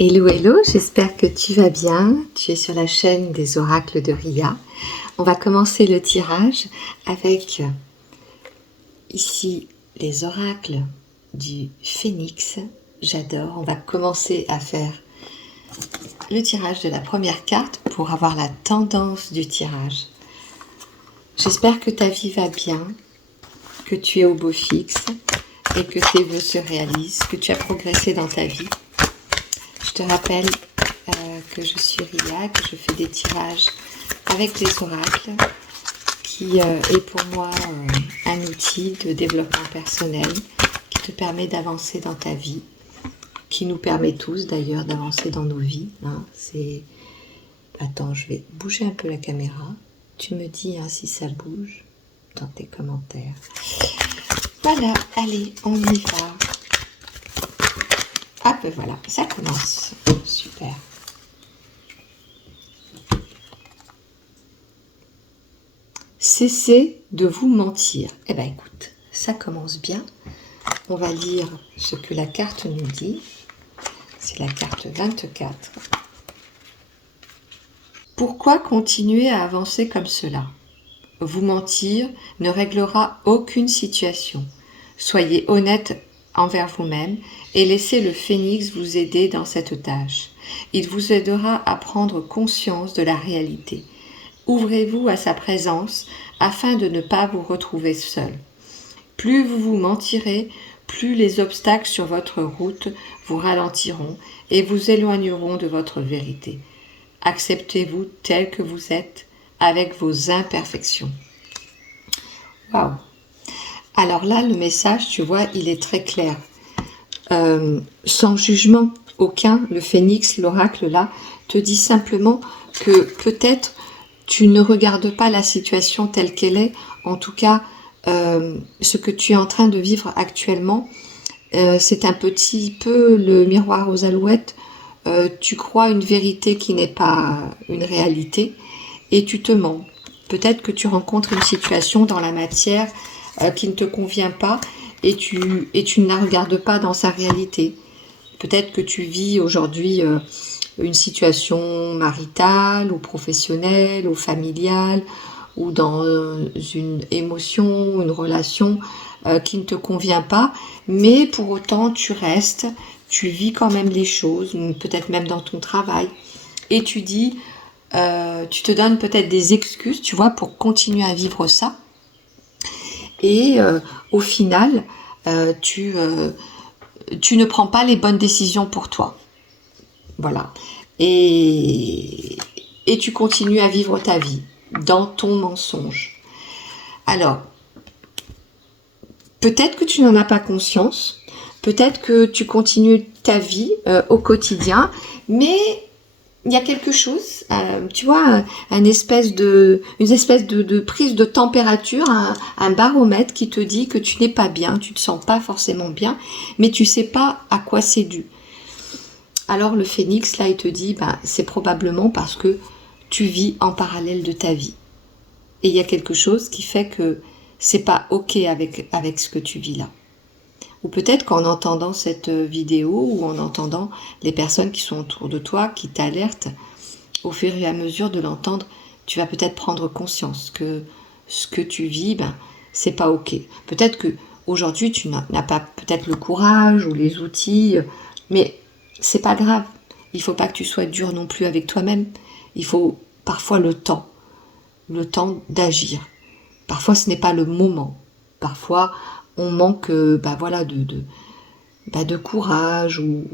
Hello, hello, j'espère que tu vas bien. Tu es sur la chaîne des oracles de Ria. On va commencer le tirage avec ici les oracles du phénix. J'adore. On va commencer à faire le tirage de la première carte pour avoir la tendance du tirage. J'espère que ta vie va bien, que tu es au beau fixe et que tes vœux se réalisent, que tu as progressé dans ta vie. Je te rappelle que je suis Ria, que je fais des tirages avec les oracles, qui est pour moi un outil de développement personnel qui te permet d'avancer dans ta vie, qui nous permet tous d'ailleurs d'avancer dans nos vies. Hein. Attends, je vais bouger un peu la caméra. Tu me dis si ça bouge dans tes commentaires. Voilà, allez, on y va. Hop, voilà, ça commence. Super. Cessez de vous mentir. Eh bien, écoute, ça commence bien. On va lire ce que la carte nous dit. C'est la carte 24. Pourquoi continuer à avancer comme cela? Vous mentir ne réglera aucune situation. Soyez honnête envers vous-même et laissez le phénix vous aider dans cette tâche. Il vous aidera à prendre conscience de la réalité. Ouvrez-vous à sa présence afin de ne pas vous retrouver seul. Plus vous vous mentirez, plus les obstacles sur votre route vous ralentiront et vous éloigneront de votre vérité. Acceptez-vous tel que vous êtes avec vos imperfections. Waouh! Alors là, le message, tu vois, il est très clair. Sans jugement aucun, le phénix, l'oracle là, te dit simplement que peut-être tu ne regardes pas la situation telle qu'elle est. En tout cas, ce que tu es en train de vivre actuellement, c'est un petit peu le miroir aux alouettes. Tu crois une vérité qui n'est pas une réalité et tu te mens. Peut-être que tu rencontres une situation dans la matière qui ne te convient pas et tu ne la regardes pas dans sa réalité. Peut-être que tu vis aujourd'hui une situation maritale ou professionnelle ou familiale ou dans une émotion, une relation qui ne te convient pas, mais pour autant tu restes, tu vis quand même les choses, peut-être même dans ton travail, et tu dis, tu te donnes peut-être des excuses, tu vois, pour continuer à vivre ça. Et au final, tu ne prends pas les bonnes décisions pour toi. Voilà. Et tu continues à vivre ta vie dans ton mensonge. Alors, peut-être que tu n'en as pas conscience, peut-être que tu continues ta vie au quotidien, mais il y a quelque chose, tu vois, une espèce de prise de température, un baromètre qui te dit que tu n'es pas bien, tu ne te sens pas forcément bien, mais tu ne sais pas à quoi c'est dû. Alors le phénix, là, il te dit, c'est probablement parce que tu vis en parallèle de ta vie. Et il y a quelque chose qui fait que c'est pas ok avec ce que tu vis là. Ou peut-être qu'en entendant cette vidéo ou en entendant les personnes qui sont autour de toi, qui t'alertent, au fur et à mesure de l'entendre, tu vas peut-être prendre conscience que ce que tu vis, c'est pas ok. Peut-être que aujourd'hui tu n'as pas peut-être le courage ou les outils, mais c'est pas grave. Il faut pas que tu sois dur non plus avec toi-même. Il faut parfois le temps d'agir. Parfois ce n'est pas le moment. Parfois on manque de courage ou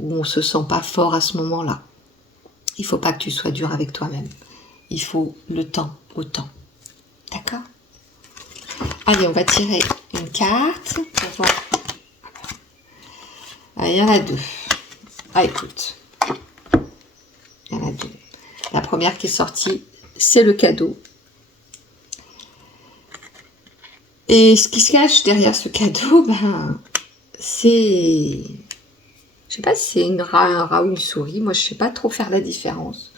on se sent pas fort à ce moment-là. Il faut pas que tu sois dur avec toi-même. Il faut le temps au temps. D'accord? Allez, on va tirer une carte. On va voir. Allez, il y en a deux. Ah, écoute. Il y en a deux. La première qui est sortie, c'est le cadeau. Et ce qui se cache derrière ce cadeau, c'est... Je sais pas si c'est un rat ou une souris. Moi, je sais pas trop faire la différence.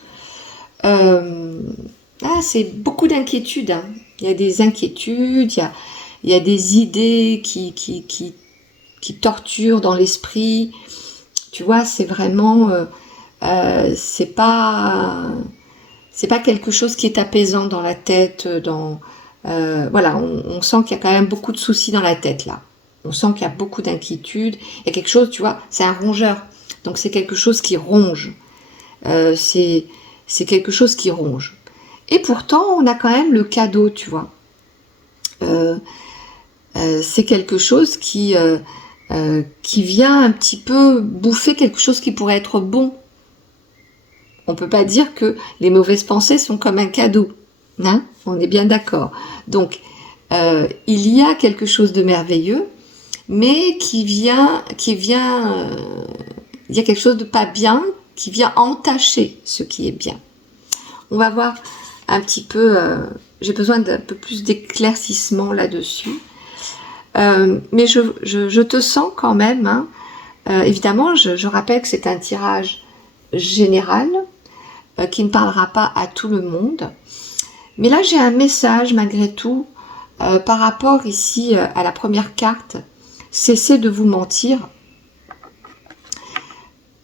C'est beaucoup d'inquiétudes. Hein. Il y a des inquiétudes, il y a des idées qui torturent dans l'esprit. Tu vois, c'est vraiment... c'est pas quelque chose qui est apaisant dans la tête, voilà, on sent qu'il y a quand même beaucoup de soucis dans la tête, là. On sent qu'il y a beaucoup d'inquiétude. Il y a quelque chose, tu vois, c'est un rongeur. Donc c'est quelque chose qui ronge. C'est quelque chose qui ronge. Et pourtant, on a quand même le cadeau, tu vois. C'est quelque chose qui vient un petit peu bouffer quelque chose qui pourrait être bon. On peut pas dire que les mauvaises pensées sont comme un cadeau. Hein, on est bien d'accord. Donc, il y a quelque chose de merveilleux, mais il y a quelque chose de pas bien qui vient entacher ce qui est bien. On va voir un petit peu, j'ai besoin d'un peu plus d'éclaircissement là-dessus. Mais je te sens quand même, hein, évidemment, je rappelle que c'est un tirage général qui ne parlera pas à tout le monde. Mais là, j'ai un message malgré tout par rapport ici à la première carte. Cessez de vous mentir.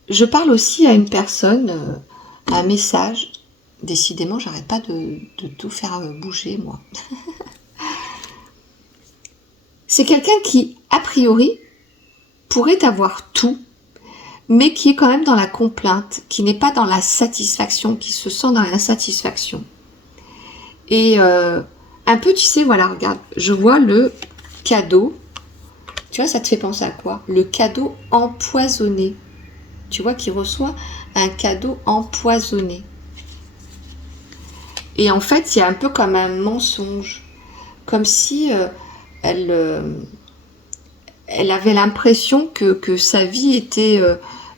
Je parle aussi à une personne, un message. Décidément, j'arrête pas de tout faire bouger, moi. C'est quelqu'un qui, a priori, pourrait avoir tout, mais qui est quand même dans la complainte, qui n'est pas dans la satisfaction, qui se sent dans l'insatisfaction. Et un peu, tu sais, voilà, regarde, je vois le cadeau. Tu vois, ça te fait penser à quoi? Le cadeau empoisonné. Tu vois qu'il reçoit un cadeau empoisonné. Et en fait, il y a un peu comme un mensonge. Comme si elle avait l'impression que sa vie était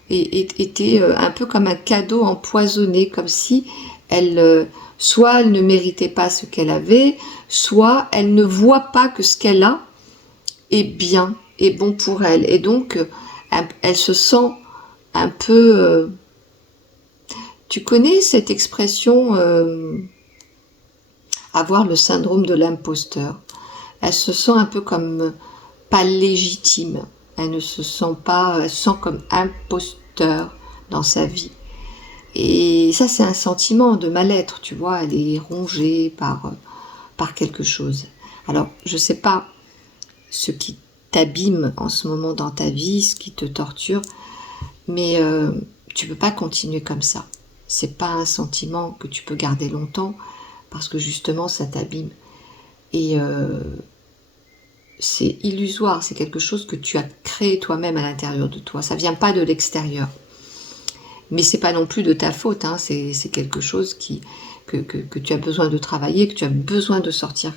un peu comme un cadeau empoisonné. Comme si soit elle ne méritait pas ce qu'elle avait, soit elle ne voit pas que ce qu'elle a est bien, est bon pour elle. Et donc, elle se sent un peu... tu connais cette expression avoir le syndrome de l'imposteur. Elle se sent un peu comme pas légitime. Elle ne se sent pas... Elle se sent comme imposteur dans sa vie. Et ça, c'est un sentiment de mal-être, tu vois. Elle est rongée par quelque chose. Alors, je ne sais pas ce qui t'abîme en ce moment dans ta vie, ce qui te torture, mais tu peux pas continuer comme ça. C'est pas un sentiment que tu peux garder longtemps, parce que justement, ça t'abîme. Et c'est illusoire, c'est quelque chose que tu as créé toi-même à l'intérieur de toi. Ça vient pas de l'extérieur. Mais c'est pas non plus de ta faute, hein. C'est quelque chose que tu as besoin de travailler, que tu as besoin de sortir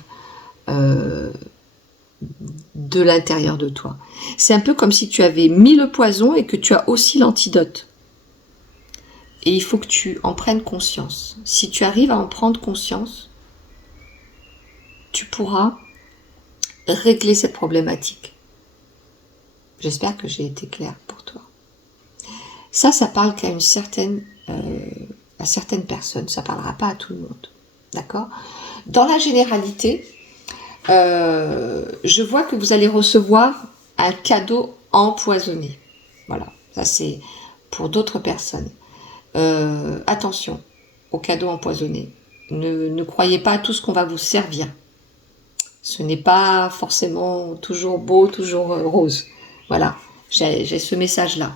de l'intérieur de toi. C'est un peu comme si tu avais mis le poison et que tu as aussi l'antidote. Et il faut que tu en prennes conscience. Si tu arrives à en prendre conscience, tu pourras régler cette problématique. J'espère que j'ai été claire pour toi. Ça parle qu'à à certaines personnes. Ça ne parlera pas à tout le monde. D'accord? Dans la généralité, je vois que vous allez recevoir un cadeau empoisonné. Voilà, ça c'est pour d'autres personnes. Attention aux cadeaux empoisonnés. Ne croyez pas à tout ce qu'on va vous servir. Ce n'est pas forcément toujours beau, toujours rose. Voilà, j'ai ce message-là.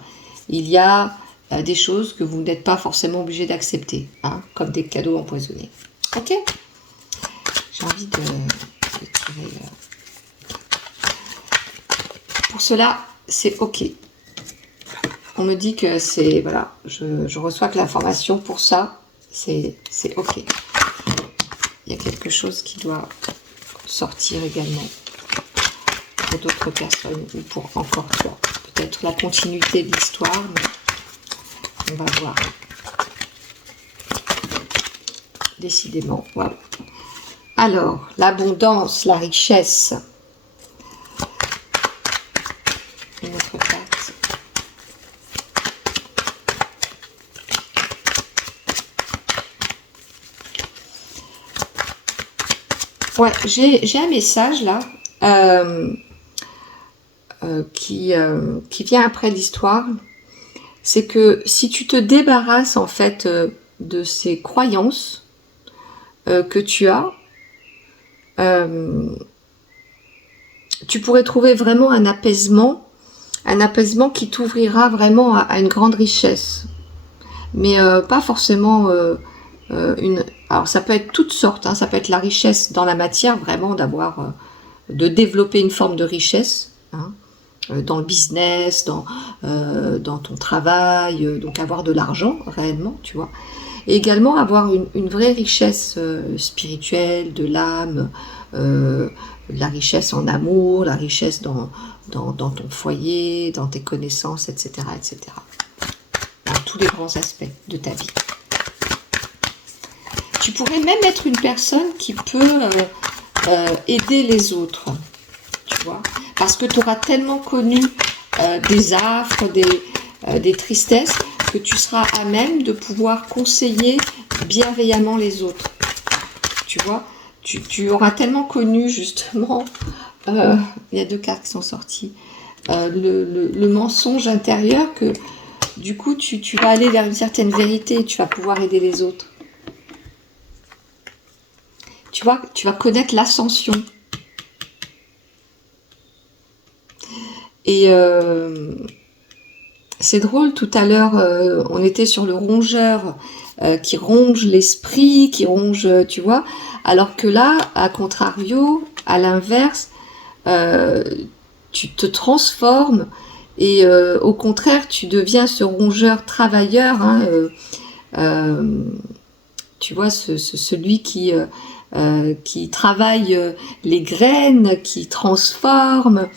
Il y a des choses que vous n'êtes pas forcément obligé d'accepter, hein, comme des cadeaux empoisonnés. Ok? J'ai envie de tirer. Pour cela, c'est ok. On me dit que c'est... Voilà, je reçois que l'information pour ça, c'est ok. Il y a quelque chose qui doit sortir également pour d'autres personnes ou pour encore toi. Peut-être la continuité de l'histoire, mais on va voir. Décidément, voilà. Alors, l'abondance, la richesse. Une autre carte. Ouais, j'ai un message là qui vient après l'histoire. c'est que si tu te débarrasses en fait de ces croyances que tu as, tu pourrais trouver vraiment un apaisement qui t'ouvrira vraiment à une grande richesse. Mais pas forcément une... Alors ça peut être toutes sortes, hein, ça peut être la richesse dans la matière, vraiment d'avoir... de développer une forme de richesse, hein, dans le business, dans ton travail, donc avoir de l'argent réellement, tu vois. Et également avoir une vraie richesse spirituelle, de l'âme, la richesse en amour, la richesse dans ton foyer, dans tes connaissances, etc., etc. Dans tous les grands aspects de ta vie. Tu pourrais même être une personne qui peut aider les autres, tu vois, parce que tu auras tellement connu des affres, des tristesses, que tu seras à même de pouvoir conseiller bienveillamment les autres, tu vois. Tu auras tellement connu justement, il y a 2 cartes qui sont sorties, le mensonge intérieur, que du coup tu vas aller vers une certaine vérité et tu vas pouvoir aider les autres. Tu vois, tu vas connaître l'ascension. Et c'est drôle, tout à l'heure, on était sur le rongeur qui ronge l'esprit, qui ronge, tu vois, alors que là, à contrario, à l'inverse, tu te transformes et au contraire, tu deviens ce rongeur travailleur, hein, tu vois, celui qui travaille les graines, qui transforme,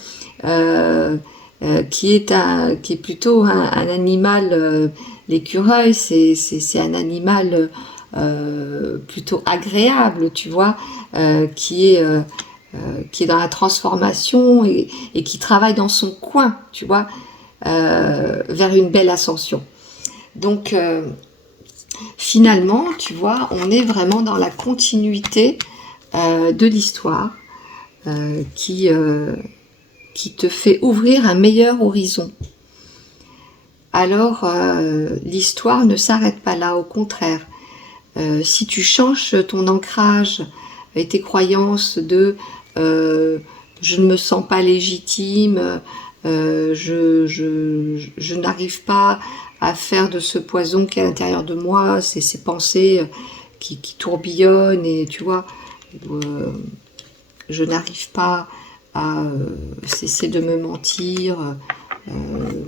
qui est plutôt un animal, l'écureuil, c'est un animal plutôt agréable, tu vois, qui est dans la transformation et qui travaille dans son coin, tu vois, vers une belle ascension. Donc, finalement, tu vois, on est vraiment dans la continuité de l'histoire qui te fait ouvrir un meilleur horizon. Alors, l'histoire ne s'arrête pas là, au contraire. Si tu changes ton ancrage et tes croyances de je ne me sens pas légitime, je n'arrive pas à faire de ce poison qui est à l'intérieur de moi, ces pensées qui tourbillonnent, et tu vois, je n'arrive pas à cesser de me mentir,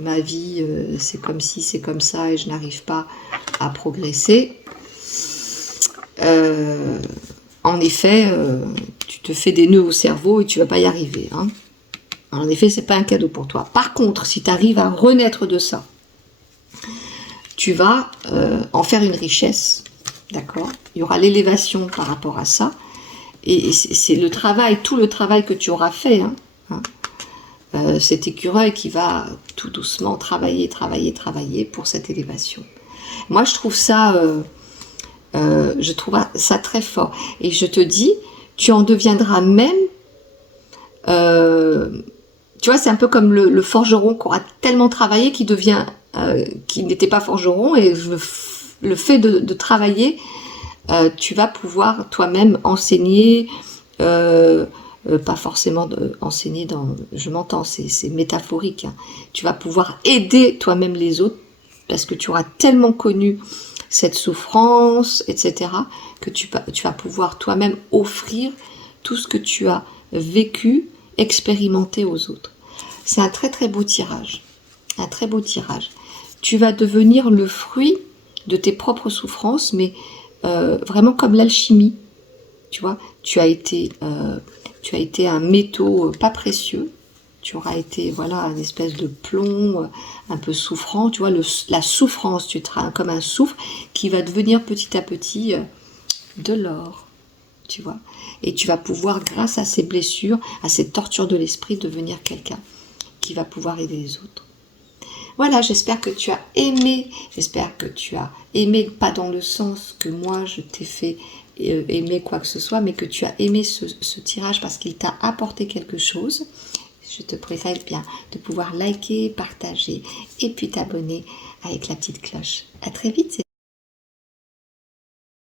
ma vie c'est comme ci, c'est comme ça, et je n'arrive pas à progresser. En effet, tu te fais des nœuds au cerveau et tu vas pas y arriver, hein. En effet, c'est pas un cadeau pour toi. Par contre, si tu arrives à renaître de ça, tu vas en faire une richesse, d'accord? Il y aura l'élévation par rapport à ça, et c'est le travail, tout le travail que tu auras fait, hein. Cet écureuil qui va tout doucement travailler pour cette élévation. Moi, je trouve ça très fort. Et je te dis, tu en deviendras même... tu vois, c'est un peu comme le forgeron qui aura tellement travaillé qu'il devient... qui n'était pas forgeron, et le fait de travailler, tu vas pouvoir toi-même enseigner... pas forcément enseigner je m'entends, c'est métaphorique, hein. Tu vas pouvoir aider toi-même les autres parce que tu auras tellement connu cette souffrance, etc., que tu vas pouvoir toi-même offrir tout ce que tu as vécu, expérimenté aux autres. C'est un très très beau tirage, un très beau tirage. Tu vas devenir le fruit de tes propres souffrances, mais vraiment comme l'alchimie, tu vois, tu as été un métaux pas précieux, tu auras été, voilà, une espèce de plomb un peu souffrant, tu vois, la souffrance, tu seras comme un soufre qui va devenir petit à petit de l'or, tu vois. Et tu vas pouvoir, grâce à ces blessures, à cette torture de l'esprit, devenir quelqu'un qui va pouvoir aider les autres. Voilà, j'espère que tu as aimé, pas dans le sens que moi je t'ai fait aimer quoi que ce soit, mais que tu as aimé ce tirage parce qu'il t'a apporté quelque chose. Je te prie bien de pouvoir liker, partager et puis t'abonner avec la petite cloche. À très vite.